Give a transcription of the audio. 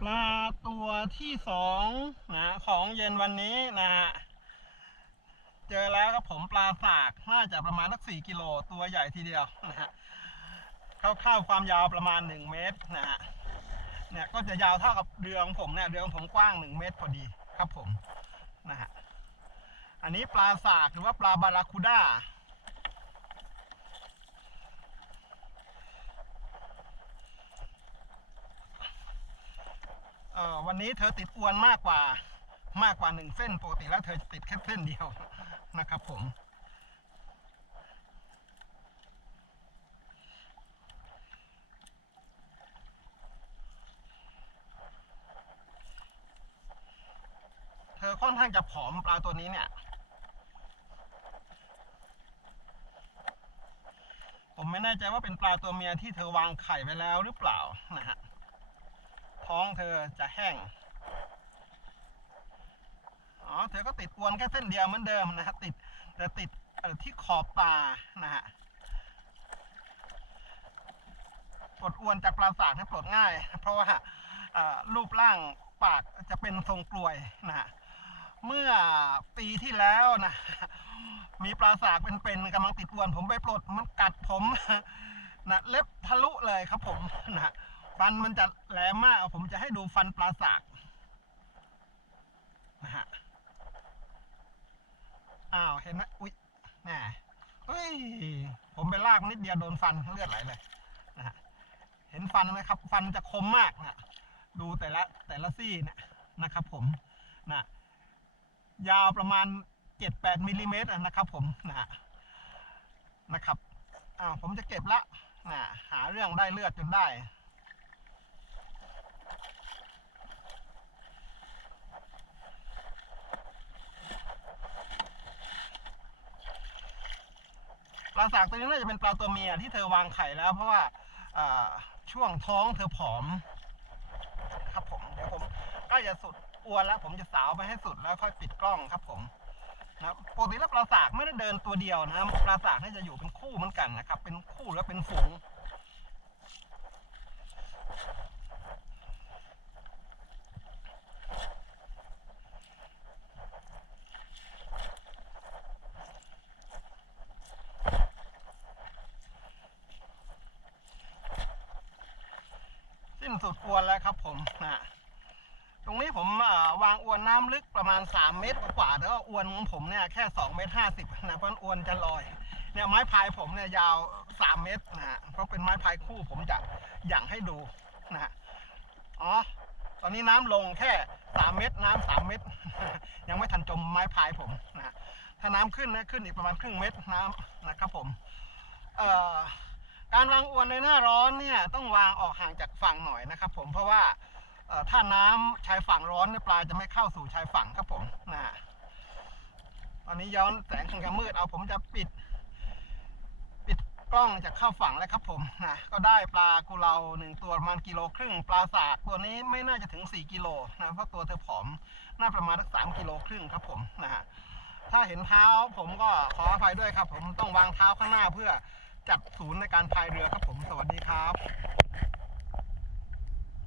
ปลาตัวที่สองนะของเย็นวันนี้นะฮะเจอแล้วครับผมปลาสากน่าจะประมาณสักสี่กิโลตัวใหญ่ทีเดียวนะฮะคร่าวๆความยาวประมาณหนึ่งเมตรนะฮะเนี่ยก็จะยาวเท่ากับเรือของผมเนี่ยเรือของผมกว้างหนึ่งเมตรพอดีครับผมนะฮะอันนี้ปลาสากหรือว่าปลาบาราคูด้า เอ่อวั นี้เธอติดอวนมากกว่ามากกว่าหนึ่งเส้นปกติแล้วเธอติดแค่เส้นเดียวนะครับผม เธอค่อนข้างจะผอมปลาตัวนี้เนี่ย ผมไม่แน่ใจว่าเป็นปลาตัวเมียที่เธอวางไข่ไปแล้วหรือเปล่านะฮะ ท้องเธอจะแห้ง อ๋อ เธอก็ติดอวนแค่เส้นเดียวเหมือนเดิมนะฮะติดแต่ติดที่ขอบตานะฮะปลดอวนจากปลาสากเนี่ปลดง่าย เพราะว่ารูปร่างปากจะเป็นทรงกลวยนะฮะเมื่อปีที่แล้วนะมีปลาสากเป็นๆกำลังติดอวน ผมไปปลดมันกัดผมนะเล็บทะลุเลยครับผมนะ ฟันมันจะแหลมมาก ผมจะให้ดูฟันปลาสากนะฮะอ้าวเห็นไหมอุ๊ยแหมเฮ้ยผมไปลากนิดเดียวโดนฟันเลือดไหลเลยนะฮะเห็นฟันไหมครับ ฟันจะคมมากนะดูแต่ละแต่ละซี่นี่ยนะครับ ผมนะยาวประมาณเจ็ดแปดมิลลิเมตรนะครับ ผมนะฮะนะครับอ้าวผมจะเก็บละนะหาเรื่องได้เลือดจนได้ สากตัวนี้น่าจะเป็นปลาตัวเมียที่เธอวางไข่แล้ว เพราะว่าช่วงท้องเธอผอม ครับผมเดี๋ยวผมใกล้จะสุดอวนแล้ว ผมจะสาวไปให้สุดแล้วค่อยปิดกล้องครับผมนะปกติแล้วปลาสากไม่ได้เดินตัวเดียวนะปลาสากนี่จะอยู่เป็นคู่เหมือนกันนะครับ เป็นคู่แล้วเป็นฝูง สุดอวนแล้วครับผมนะตรงนี้ผมวางอวนน้ำลึกประมาณ 3 เมตรกว่าแล้วอวนของผมเนี่ยแค่2เมตร50นะเพราะอวนจะลอยเนี่ยไม้พายผมเนี่ยยาว 3 เมตรนะฮะเพราะเป็นไม้พายคู่ผมจะหยั่งให้ดูนะฮะอ๋อตอนนี้น้ำลงแค่ 3 เมตร น้ำ3เมตร ยังไม่ทันจมไม้พายผมนะฮะถ้าน้ำขึ้นนะขึ้นอีกประมาณครึ่งเมตรน้ำนะครับผมเอ่อ การวางอวนในหน้าร้อนเนี่ยต้องวางออกห่างจากฝั่งหน่อยนะครับ ผมเพราะว่าถ้าน้ำชายฝั่งร้อนเนี่ยปลาจะไม่เข้าสู่ชายฝั่งครับผมนะตอนนี้ย้อนแสงค่อนข้างมืดเอาผมจะปิด ปิดกล้องจากเข้าฝั่งแล้วครับผมนะก็ได้ปลากุเลาหนึ่งตัวประมาณกิโลครึ่งปลาสากตัวนี้ไม่น่าจะถึง 4กิโลนะเพราะตัวเธอผอมน่าประมาณสักสามกิโลครึ่งครับผมนะฮะถ้าเห็นเท้าผมก็ขออภัยด้วยครับ ผมต้องวางเท้าข้างหน้าเพื่อ จับศูนย์ในการพายเรือครับผม สวัสดีครับ